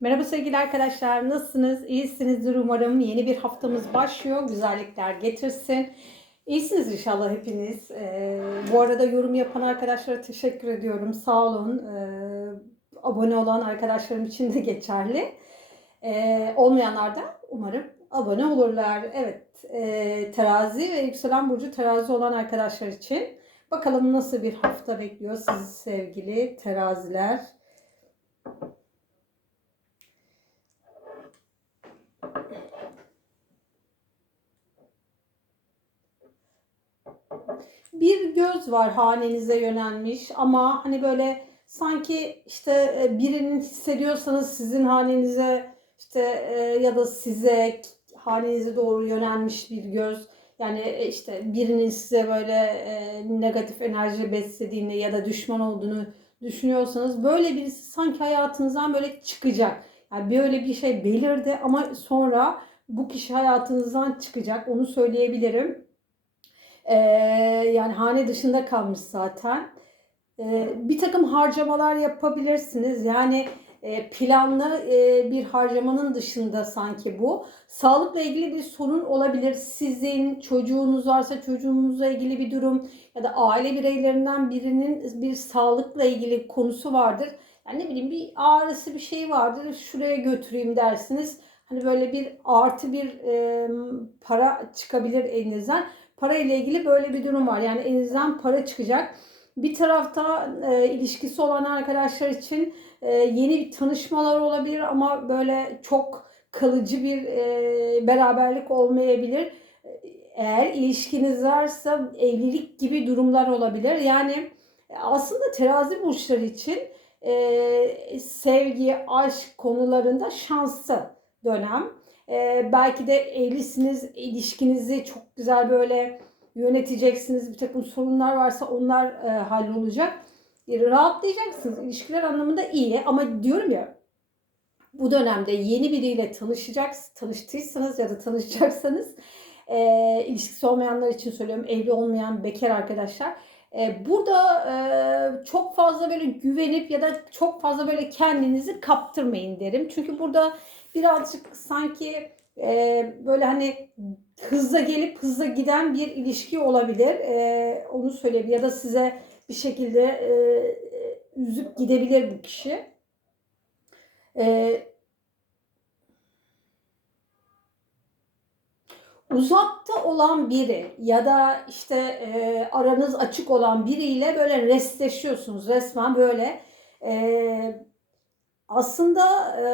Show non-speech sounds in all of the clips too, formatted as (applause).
Merhaba sevgili arkadaşlar. Nasılsınız? İyisinizdir umarım. Yeni bir haftamız başlıyor. Güzellikler getirsin. İyisiniz inşallah hepiniz. Ee, bu arada yorum yapan arkadaşlara teşekkür ediyorum. Sağ olun. Ee, abone olan arkadaşlarım için de geçerli. Ee, olmayanlar da umarım abone olurlar. Evet. e, terazi ve yükselen burcu terazi olan arkadaşlar için. Bakalım nasıl bir hafta bekliyor sizi sevgili teraziler. Bir göz var hanenize yönelmiş ama hani böyle sanki işte e, birinin hissediyorsanız sizin hanenize işte e, ya da size hanenize doğru yönelmiş bir göz yani e, işte birinin size böyle negatif enerji beslediğini ya da düşman olduğunu düşünüyorsanız böyle birisi sanki hayatınızdan böyle çıkacak. Yani böyle bir şey belirdi ama sonra bu kişi hayatınızdan çıkacak. Onu söyleyebilirim. Ee, yani hane dışında kalmış zaten. Ee, bir takım harcamalar yapabilirsiniz. Yani e, planlı e, bir harcamanın dışında sanki bu. Sağlıkla ilgili bir sorun olabilir. Sizin çocuğunuz varsa çocuğunuzla ilgili bir durum ya da aile bireylerinden birinin bir sağlıkla ilgili konusu vardır. Yani ne bileyim bir ağrısı bir şey vardır. Şuraya götüreyim dersiniz. Hani böyle bir artı bir e, para çıkabilir elinizden. Para ile ilgili böyle bir durum var. Yani elinizden para çıkacak. Bir tarafta e, ilişkisi olan arkadaşlar için e, yeni tanışmalar olabilir ama böyle çok kalıcı bir e, beraberlik olmayabilir. Eğer ilişkiniz varsa evlilik gibi durumlar olabilir. Yani aslında terazi burçları için e, sevgi, aşk konularında şanslı dönem. Ee, belki de evlisiniz, ilişkinizi çok güzel böyle yöneteceksiniz. Bir takım sorunlar varsa onlar e, hallolacak. E, rahatlayacaksınız. İlişkiler anlamında iyi ama diyorum ya bu dönemde yeni biriyle tanışacak, tanıştıysanız ya da tanışacaksanız e, ilişkisi olmayanlar için söylüyorum. Evli olmayan bekar arkadaşlar. E, burada e, çok fazla böyle güvenip ya da çok fazla böyle kendinizi kaptırmayın derim. Çünkü burada birazcık sanki e, böyle hani hızla gelip hızla giden bir ilişki olabilir. E, onu söyleyebilir ya da size bir şekilde e, üzüp gidebilir bu kişi. E, uzakta olan biri ya da işte e, aranız açık olan biriyle böyle restleşiyorsunuz resmen böyle e, aslında e,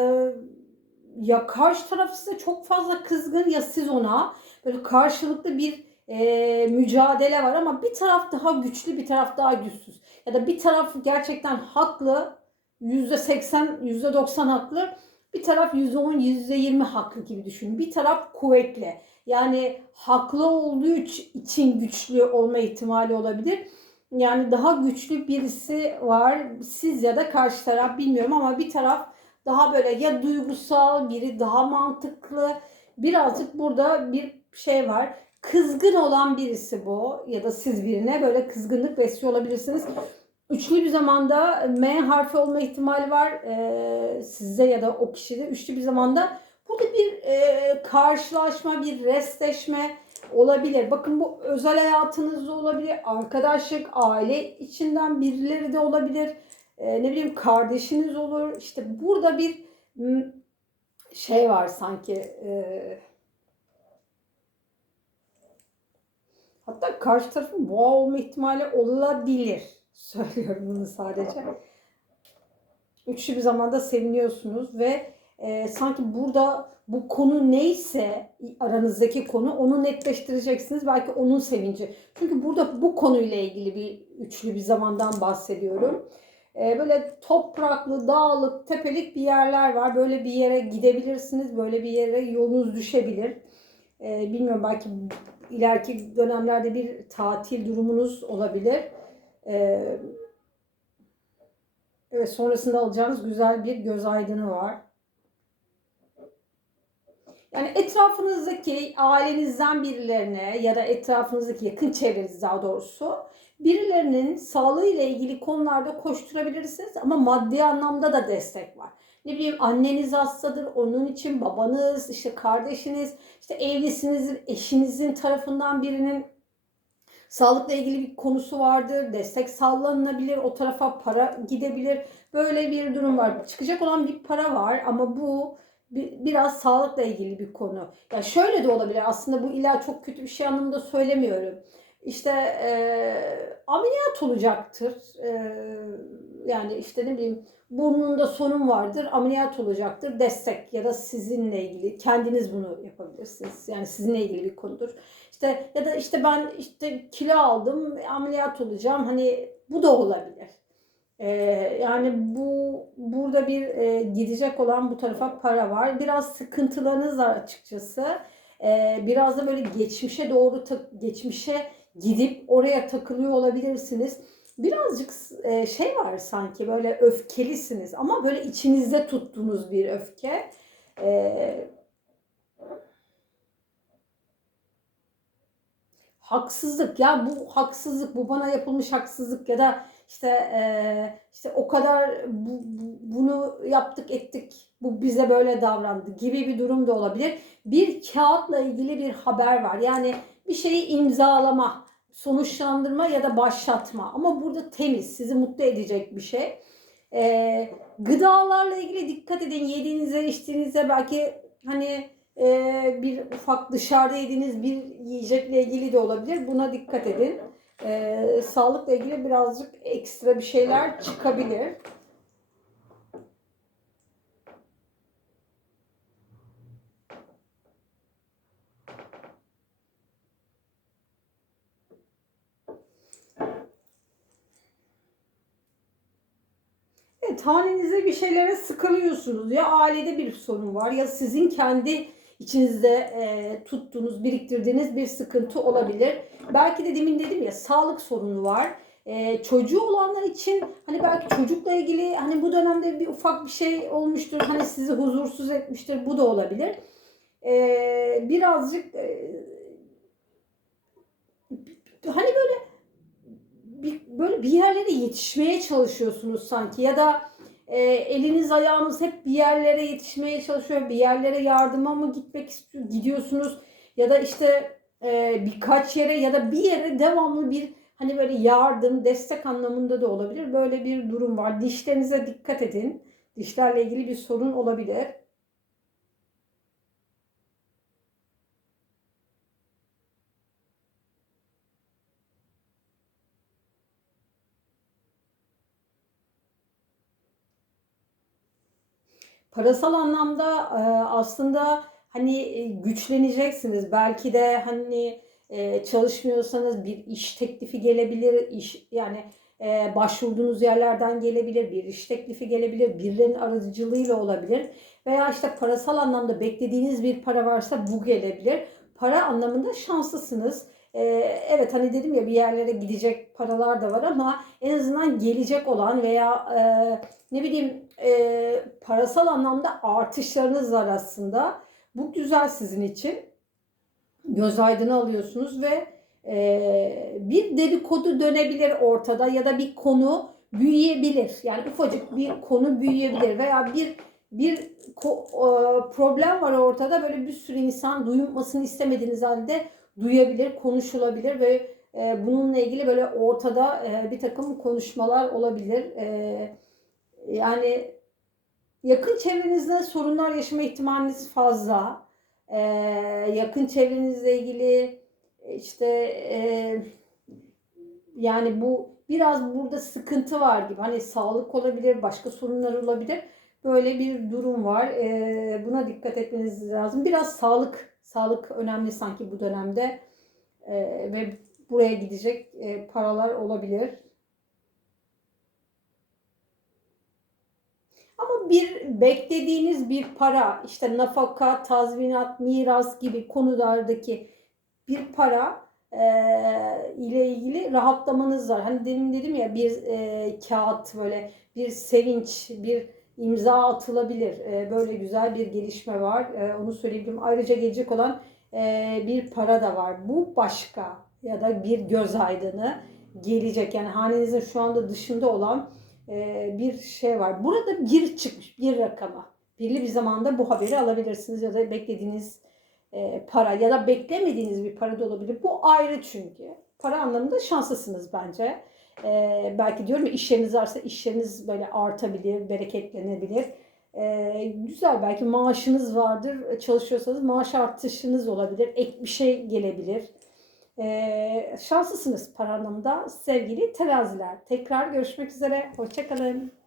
ya karşı taraf size çok fazla kızgın ya siz ona böyle karşılıklı bir e, mücadele var ama bir taraf daha güçlü bir taraf daha güçsüz ya da bir taraf gerçekten haklı yüzde seksen yüzde doksan haklı bir taraf yüzde on yüzde yirmi haklı gibi düşünün bir taraf kuvvetli yani haklı olduğu için güçlü olma ihtimali olabilir. Yani daha güçlü birisi var. Siz ya da karşı taraf bilmiyorum ama bir taraf daha böyle ya duygusal, biri daha mantıklı. Birazcık burada bir şey var. Kızgın olan birisi bu ya da siz birine böyle kızgınlık besliyor olabilirsiniz. Üçlü bir zamanda M harfi olma ihtimali var ee, sizde ya da o kişide. Üçlü bir zamanda burada bir e, karşılaşma, bir restleşme olabilir. Bakın bu özel hayatınızda olabilir, arkadaşlık, aile içinden birileri de olabilir e, ne bileyim kardeşiniz olur. İşte burada bir şey var sanki. E, hatta karşı tarafın boğa olma ihtimali olabilir. (laughs) Söylüyorum bunu sadece. Üçlü bir zamanda seviniyorsunuz ve e, sanki burada bu konu neyse aranızdaki konu onu netleştireceksiniz. Belki onun sevinci. Çünkü burada bu konuyla ilgili bir üçlü bir zamandan bahsediyorum. Ee, böyle topraklı, dağlık, tepelik bir yerler var. Böyle bir yere gidebilirsiniz. Böyle bir yere yolunuz düşebilir. Ee, bilmiyorum belki ileriki dönemlerde bir tatil durumunuz olabilir. Ee, evet sonrasında alacağınız güzel bir göz aydını var. Yani etrafınızdaki ailenizden birilerine ya da etrafınızdaki yakın çevreniz daha doğrusu birilerinin sağlığı ile ilgili konularda koşturabilirsiniz ama maddi anlamda da destek var. ne bileyim anneniz hastadır, onun için babanız, işte kardeşiniz, işte evlisinizdir, eşinizin tarafından birinin sağlıkla ilgili bir konusu vardır, destek sağlanabilir, o tarafa para gidebilir. Böyle bir durum var. Çıkacak olan bir para var ama bu bi- biraz sağlıkla ilgili bir konu. Ya şöyle de olabilir. Aslında bu illa çok kötü bir şey anlamında söylemiyorum. İşte eee, ameliyat olacaktır. Eee, yani işte ne bileyim burnunda sorun vardır, ameliyat olacaktır. Destek ya da sizinle ilgili kendiniz bunu yapabilirsiniz. Yani sizinle ilgili bir konudur. İşte ya da işte ben işte kilo aldım, ameliyat olacağım. Hani bu da olabilir. Ee, yani bu burada bir e, gidecek olan bu tarafa para var. Biraz sıkıntılarınız var açıkçası. Ee, biraz da böyle geçmişe doğru geçmişe gidip oraya takılıyor olabilirsiniz. Birazcık e, şey var sanki böyle öfkelisiniz ama böyle içinizde tuttuğunuz bir öfke. Ee, haksızlık ya bu haksızlık bu bana yapılmış haksızlık ya da işte eee, işte o kadar bu, bu- bunu yaptık ettik bu bize böyle davrandı gibi bir durum da olabilir. Bir kağıtla ilgili bir haber var. Yani bir şeyi imzalama, sonuçlandırma ya da başlatma ama burada temiz, sizi mutlu edecek bir şey. Eee, gıdalarla ilgili dikkat edin. Yediğinize, içtiğinize belki hani e, bir ufak dışarıda yediğiniz bir yiyecekle ilgili de olabilir. Buna dikkat edin. E, sağlıkla ilgili birazcık ekstra bir şeyler çıkabilir. Evet, hanenize bir şeylere sıkılıyorsunuz. Ya ailede bir sorun var ya sizin kendi içinizde e, tuttuğunuz, biriktirdiğiniz bir sıkıntı olabilir. Belki de demin dedim ya sağlık sorunu var. E, çocuğu olanlar için hani belki çocukla ilgili hani bu dönemde bir ufak bir şey olmuştur. Hani sizi huzursuz etmiştir. Bu da olabilir. E, birazcık e, hani böyle bir, böyle bir yerlere yetişmeye çalışıyorsunuz sanki ya da e, eliniz ayağınız hep bir yerlere yetişmeye çalışıyor, bir yerlere yardıma mı gitmek istiyor, gidiyorsunuz ya da işte e, birkaç yere ya da bir yere devamlı bir hani böyle yardım, destek anlamında da olabilir. Böyle bir durum var. Dişlerinize dikkat edin. Dişlerle ilgili bir sorun olabilir. Parasal anlamda e, aslında hani e, güçleneceksiniz. Belki de hani e, çalışmıyorsanız bir iş teklifi gelebilir. İş yani başvurduğunuz yerlerden gelebilir. Bir iş teklifi gelebilir. Birilerinin aracılığıyla olabilir. Veya işte parasal anlamda beklediğiniz bir para varsa bu gelebilir. Para anlamında şanslısınız. E, evet hani dedim ya bir yerlere gidecek paralar da var ama en azından gelecek olan veya e, ne bileyim e, parasal anlamda artışlarınız var aslında. Bu güzel sizin için. Göz aydını alıyorsunuz ve e, bir dedikodu dönebilir ortada ya da bir konu büyüyebilir. Yani ufacık bir konu büyüyebilir veya bir bir e, problem var ortada böyle bir sürü insan duyulmasını istemediğiniz halde duyabilir, konuşulabilir ve e, bununla ilgili böyle ortada e, bir takım konuşmalar olabilir. E, yani yakın çevrenizde sorunlar yaşama ihtimaliniz fazla. Ee, yakın çevrenizle ilgili işte e, yani bu biraz burada sıkıntı var gibi. Hani sağlık olabilir, başka sorunlar olabilir. Böyle bir durum var. Ee, buna dikkat etmeniz lazım. Biraz sağlık sağlık önemli sanki bu dönemde. Ee, ve buraya gidecek e, paralar olabilir. Ama bir beklediğiniz bir para, işte nafaka, tazminat, miras gibi konulardaki bir para e, ile ilgili rahatlamanız var. Hani demin dedim ya bir e, kağıt böyle bir sevinç, bir imza atılabilir. E, böyle güzel bir gelişme var. E, onu söyleyebilirim. Ayrıca gelecek olan e, bir para da var. Bu başka ya da bir göz aydını gelecek. Yani hanenizin şu anda dışında olan e, bir şey var. Burada bir çıkmış, bir rakama. Birli bir zamanda bu haberi alabilirsiniz ya da beklediğiniz e, para ya da beklemediğiniz bir para da olabilir. Bu ayrı çünkü. Para anlamında şanslısınız bence. E, belki diyorum ya iş yeriniz varsa iş yeriniz böyle artabilir, bereketlenebilir. E, güzel belki maaşınız vardır. Çalışıyorsanız maaş artışınız olabilir. Ek bir şey gelebilir. E, şanslısınız para anlamında sevgili teraziler. Tekrar görüşmek üzere. Hoşçakalın.